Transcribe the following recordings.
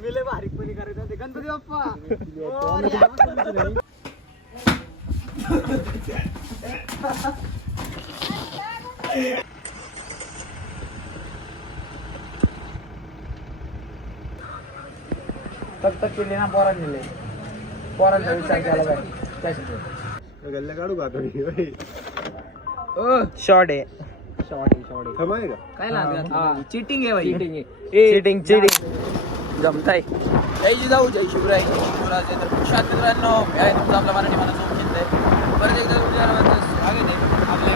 मी लय बारीकपणी करायचं ते गणपती बाप्पा. तक केली ना पोरांनी पोरांचा विचार केला पाहिजे. गल्ल्या काढू का आता? शॉर्ट आहे शॉर्ट आहे थांबाय का? काय लागलं चिटिंग आहे भाई चिटिंग चिटिंग जमताय. जय जिजाऊ जय शिवराय शिवराज प्रशांत मित्रांनो मी आहे तुमचा आपला मराठी माणूस सोम शिंदे. परत एकदा तुमच्या स्वागत आहे आपल्या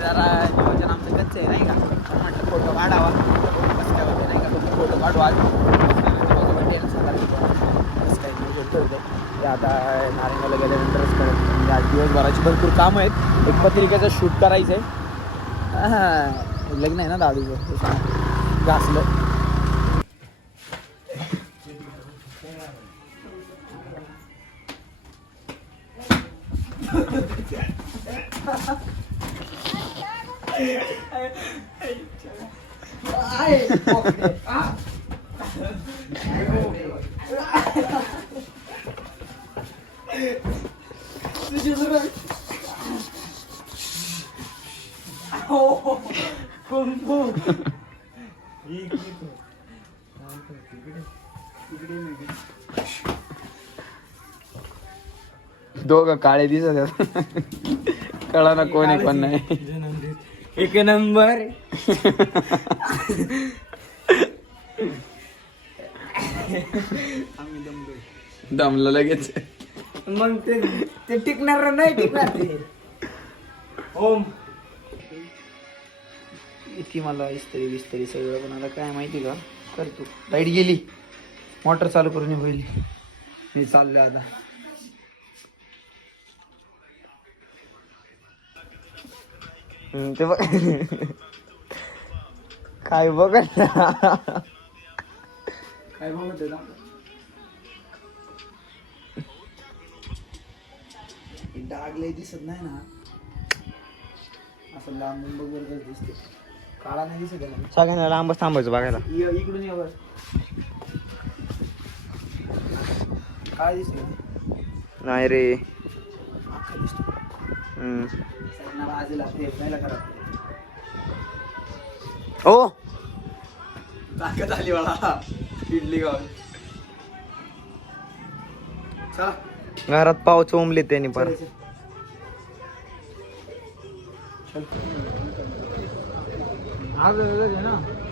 जरा नियोजन आमचं कच्चं आहे नाही का. म्हटलं फोटो काढावा रस्त्यावरती नाही का. फोटो काढू आज आता नारायणगावला गेल्यानंतरच करत म्हणजे आज दिवसभराची भरपूर काम आहेत. एक पत्रिकेचं शूट करायचं आहे. लग्न आहे ना दादूचं घासलं. दोघं काळे दिसत आहेत. कळा ना कोण आहे कोण नाही. एक नंबर. दमलं लगेच. मग ते टिकणार नाही टिकणार ते. ओम इतकी मला इस्त्री बिस्त्री सगळं पण आता काय माहिती का करतो. लाईट गेली मोटर चालू करून होईल. मी चाललोय आता. ते बघ काय बघ काय बघत आहे डाग लय दिसत नाही ना. असं लांबून बघ दिसते. काळा नाही दिसत आहे. सगळ्यांना लांबच थांबायचं बघायला. इकडून ये वर. काय दिसत नाही रे. अख्खा दिसतो. साईडला बाजूला ते पहिला करा. ओ ताकद आली मला इडली गाव. चला घरात पाव चोंबले त्यांनी परत.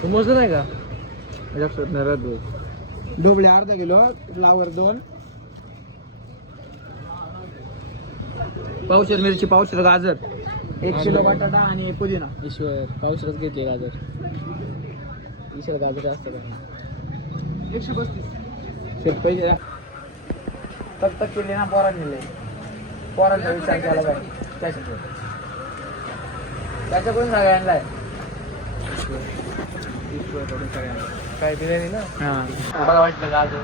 समजलं नाही का? ढोबळे अर्धा किलो फ्लावर 2 पावशेर मिरची पावशेर गाजर 1 किलो बटाटा आणि पुदिना. ईश्वर पावसाळ्यात घेतले गाजर. ईश्वर गाजर असतं का? 135 पैसे तक केली ना पोरांनी पोरांचा विचार केला पाहिजे. त्याच्याकडून सगळ्यांना काय दिले ना. मला वाटलं गाजर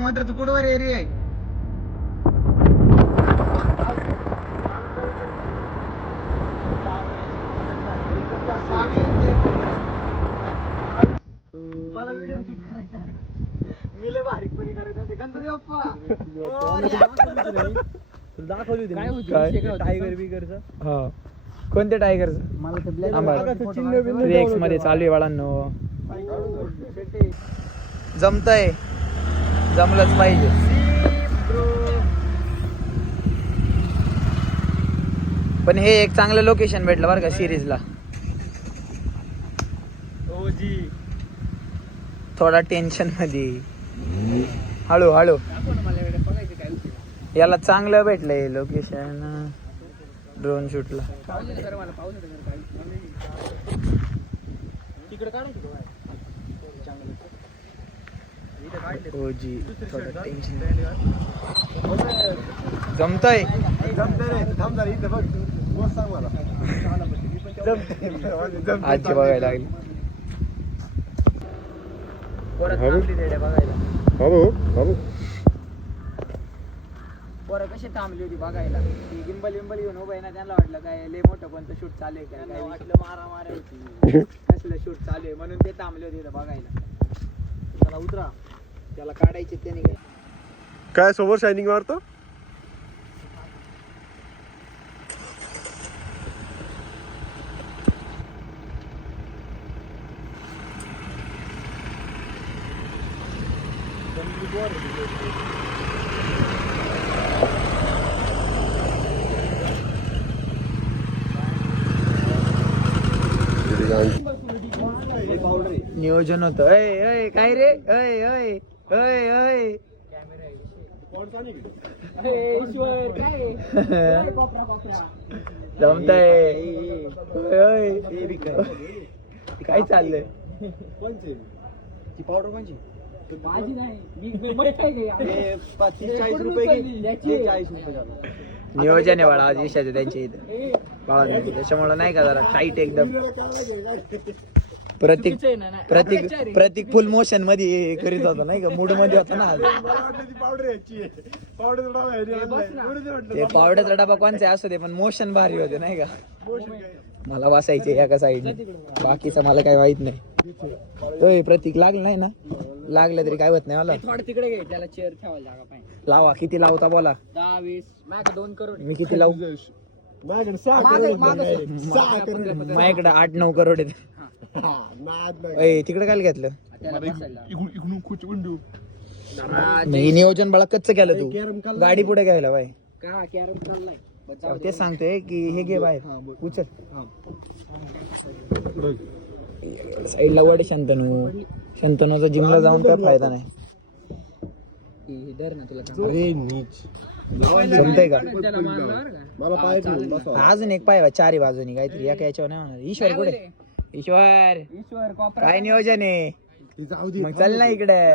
मात्र तू कुठवर एरिया आहे. बारीकपणी करायचं ते गणपती बाप्पा. दाखवली होती काय होती? टायगर बिगरचं. हो कोणत्या टायगरचं? मला ते ब्लॅक रेक्स मध्ये चालू आहे बाळांनो. जमतंय जमलंच पाहिजे. पण हे एक चांगलं लोकेशन भेटलं बरं का सिरीजला. थोडा टेन्शन मध्ये हळू हळू याला चांगलं भेटलंय लोकेशन ड्रोन शूटला. हो जी थोडं टेन्शन जमतंय. आजी बघायला लागली. पोरं थांबली रेड्या बघायला. पोरं कशी थांबली होती बघायला. ती गिंबल घेऊन उभं आहे ना, त्यांना वाटलं काय लय मोठं कोणतं शूट चालू आहे काय वाटलं मारा होती. कसलं शूट चालू आहे म्हणून ते थांबले होते इथं बघायला. त्याला उतरा, त्याला काढायचे त्याने काय. काय समोर शायनिंग मारतो. नियोजन होतं. काय रे जमताय. काय चाललंय. पावडर कोणची. माझी नाही, मी काय घे. 40 रुपये घे. 40 रुपये झाला. नियोजन आहे बाळा आज ईशाचं त्यांच्या इथं बाळा. त्याच्यामुळं नाही का जरा टाईट एकदम. प्रतीक फुल मोशन मध्ये करीत होता नाही का, मूड मध्ये होता ना आज. ते पावड्याचा डबा कोणचा असू दे पण मोशन भारी होते नाही का. मला बसायचे एका साईडने, बाकीचं मला काही माहित नाही. प्रतीक लागलं नाही ना. लागलं तरी काय होत नाही मला. थोडं तिकडे घे, त्याला चेअर ठेवायला जागा पाहिजे. लावा. किती लावता बोला. 10-20 माझ्याकडे 2 करोड. मी किती लावू. माझ्याकडे 8-9 करोड आहेत. तिकडे काय घेतलं. नाही नियोजन बाळा कच्च केलं तू. गाडी पुढे घ्यायला बाय. का कॅरम चाललाय. ते सांगतोय की हे घे बाहेर उचल. साईडला वड. शंतनूचा जिमला जाऊन काय फायदा नाही. धर ना तुला. जमतंय का. मला पाय अजून एक पाय 4 बाजूनी काहीतरी एका याच्यावर नाही होणार. ईश्वर कुठे. ईश्वर काय नियोजन आहे. मग चल ना इकडे.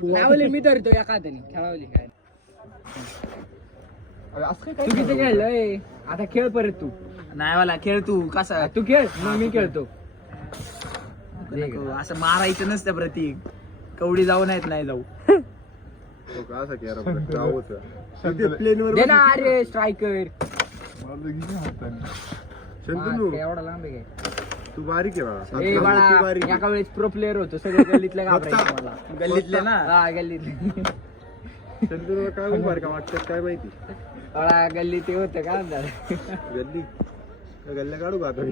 खेळावली मी धरतो एका हाताने. खेळावली काय तू किती खेळलोय. आता खेळ परत तू. नाही मला खेळ तू कसा. तू खेळ मग मी खेळतो. असं मारायचं नसतं प्रतीक. कवडी जाऊ नाही जाऊ. दे ना अरे स्ट्रायकर. एवढा लांब आहे. तू बारीक आहे ए बाळा, एका वेळेस प्रो प्लेअर होतो. सगळे गल्लीतल्या घाबरायचे मला. गल्लीतले ना. हा गल्लीतले. चंदूला काय उभार का वाटतं काय माहिती. बाळा गल्ली ते होतं का गल्ल्या काढू का आता.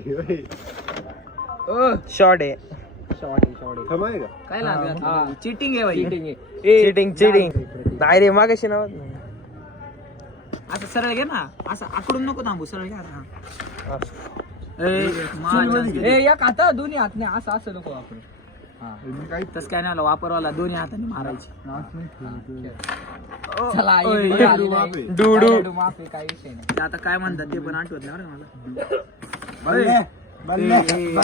शॉर्ट आहे. शॉर्ट आहे का. काय लागलं. चिटिंग आहे भाई. चिटिंग नाही रे मागाशी नाव. असं सरळ घे ना. असं आकडून नको थांबू. सरळ घ्या. एक हात दोन्ही हात नाही. असं नको आपण. तस काय नाही वापरवाला दोन्ही हाताने मारायची. चला डुडू माफी काय विषय नाही. ते आता काय म्हणतात ते पण आठवत नाही बरं मला.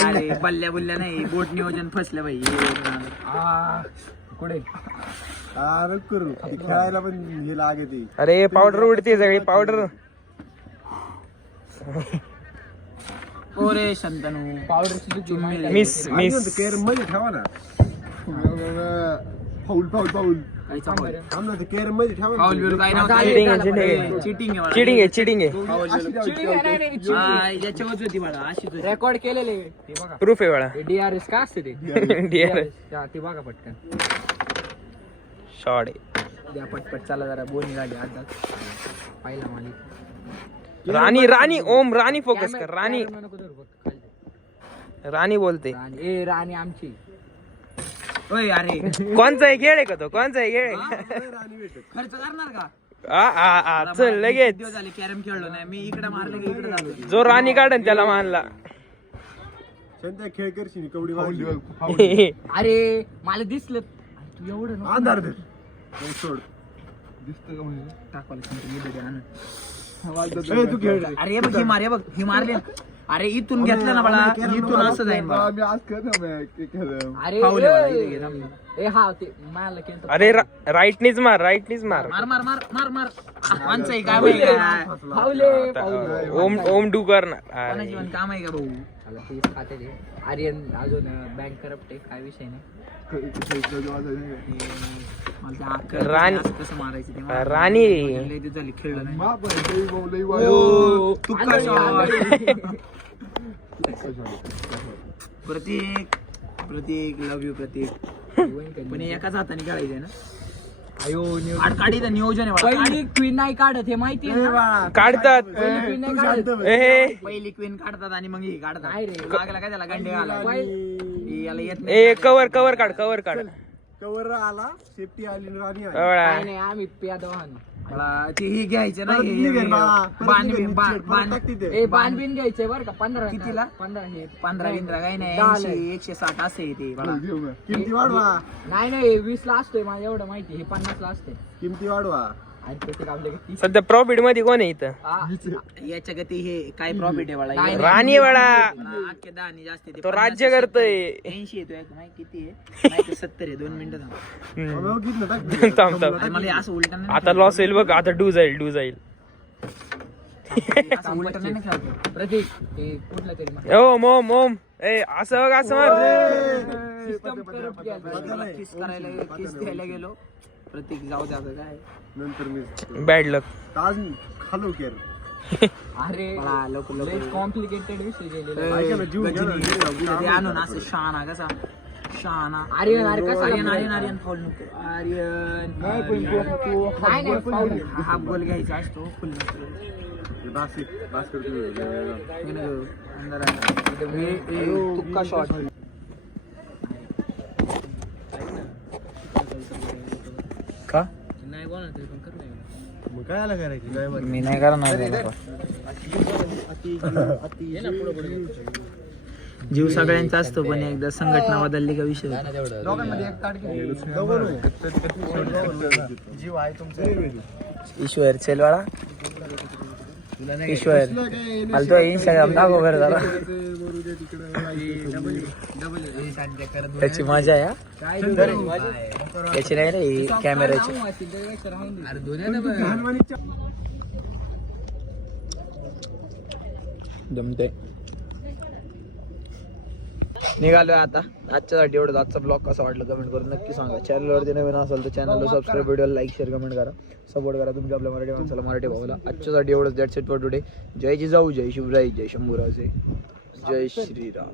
अरे बल्ल्या बुल्ल्या नाही. बोट नियोजन फसलं भाई. कुठे करू खेळायला पण हे लागते. अरे पावडर उडते सगळी पावडर. ओरे शंतनू पावडर मिस केरम मध्ये ठेवा ना. फाऊल थांब ना. ते केरम मध्ये ठेवा ना. फाऊल बिल काय चिटिंग चिटिंग आहे. याच्यावरच होती मला. अशीच होती. रेकॉर्ड केलेले ते बघा. प्रूफ आहे बाळा. DRS का असते ते. DRS ते बघा पटकन. शॉर्ट आहे. द्या पटपट चला जरा. बोनी गाडी आता पाहिला मला. राणी ओम राणी फोकस कर. राणी बोलते. राणी आमची. ओय अरे कोणचा आहे खेळ आहे का तो. कोणचा आहे खेळ. खर्च करणार का. चल लगेच. दिवस झाले कॅरम खेळलो नाही मी. इकडे मारले की इकडे झालो. जो राणी काढन त्याला मानला. खेळ करशील कवडी. अरे मला दिसलं तू एवढं अंधार सोड. टाकवायला तू खेळ. अरे बघ ही मार. हे बघ ही मारले. अरे इथून घेतलं ना बाळा, इथून असं जाईन बाळा. अरे फाऊल आहे बाळा, इथे घे, थांब. ए हा ते मला केलं अरे राईटनीच मार, राईटनीच मार. मार मार मार मार मार. माणसं आहे काय माहिती का? फावले ओम ओम डू करणार. कोणाची अरे पण काम आहे का भाऊ? तेच खाते ते आर्यन अजून बँक करप्ट आहे, काय विषय नाही. मला ते अक्कल राणी- असं कसं मारायचं ते मला- राणी. लय दिवस झाले खेळलं नाही. तू आंधळी, का आंधळी. प्रतीक प्रतीक लव्ह यू प्रतीक. पण हे एकाच हाताने खेळायचंय ना. अयो आडकाडीचं नियोजन आहे बाळा. पहिली क्वीन नाही काढत हे माहिती आहे ना? काढतात. पहिली क्वीन नाही काढत. ए पहिली क्वीन काढतात आणि मग हे काढतात. नाही रे. लागला काय त्याला गंडे घाला. पहिली- याला येत ए कवर कवर काढ, कवर काढ. कवर आला सेफ्टी आली आणि राणी आली. एवढा. काय नाही आम्ही प्यादवान. मला ते हे घ्यायचं ना परत हे- निघेल हे- बाळा. परत बाण- निघेल बाण- निश्चित. बाण- परत टाक तिथे. ए बाणबीन घ्यायचंय बरं का 15 कितीला? 15 हे 15 बिंद्रा काही नाही, 10 80 160 असे आहे ते बाळा. किमती वाढवा. नाही नाही 20 ला असतोय मला एवढं माहिती, हे 50 ला असते. किमती वाढवा. आणि ते आपल्या 30. सध्या प्रॉफिट मध्ये कोण आहे इथं? याच्या गती हे काय प्रॉफिट आहे बाळा? नाही, नाही. राणी वाडा. अख्खे 10 आणि जास्त आहे ते. तो 50, राज्य करतोय. 80 येतो एक नाही किती आहे? नाही ते 70 आहे. 2 मिनिटं थांब. हम्म. बघितलं टाक तिथे. थांब थांब. अरे मला हे असं उलटं नाही आता लॉस होईल बघ, आता डू जाईल, डू जाईल. असं उलटं नाही खेळतो. प्रतीक हे कुठला तरी मग. ओम ओम ओम. ए असं बघ, असं मार. सिस्टम करप्ट केलं. त्याला किस करायला किस द्यायला गेलो. प्रतीक जाऊ द्या आता काय. नंतर मी बॅड लक. ताज खालो केर. अरे मला लवकर लवकर. कॉम्प्लिकेटेड विषय गेलेला. ऐका ना, जीव घ्या ना. गजनी. ते आणून असं शहाणा कसा शहाणा. आर्यन अरे कसा आर्यन आर्यन आर्यन फाऊल नको. आर्यन नाही नाही फाऊल. हाफ गोल घ्यायचा असतो फुल बास्केट तुक्का शॉट. का नाही बोला तरी पण कर नाही. मग काय आला करायची काय माहिती. मी नाही करणार जीव सगळ्यांचा असतो, पण एकदा संघटना बदलली का विषय होतो. जीव आहे तुमचा. ईश्वर सेलवाळा ईश्वर आलतो इंस्टाग्राम दाखव बरं जरा. त्याची मजा आहे हा. त्याची नाही रे कॅमेऱ्याची. जमते. निघालोय आता. आजच्यासाठी एवढं. आजचा ब्लॉग कसा वाटला कमेंट करून नक्की सांगा. चॅनलवरती नवीन असेल तर चॅनलला सबस्क्राईब, व्हिडिओला लाईक, शेअर, कमेंट करा. सपोर्ट करा तुमच्या आपल्या मराठी माणसाला, मराठी भावाला. आजच्यासाठी एवढंच. That's it for today. जय जिजाऊ, जय शिवराय, जय शंभूराजे, जय श्रीराम.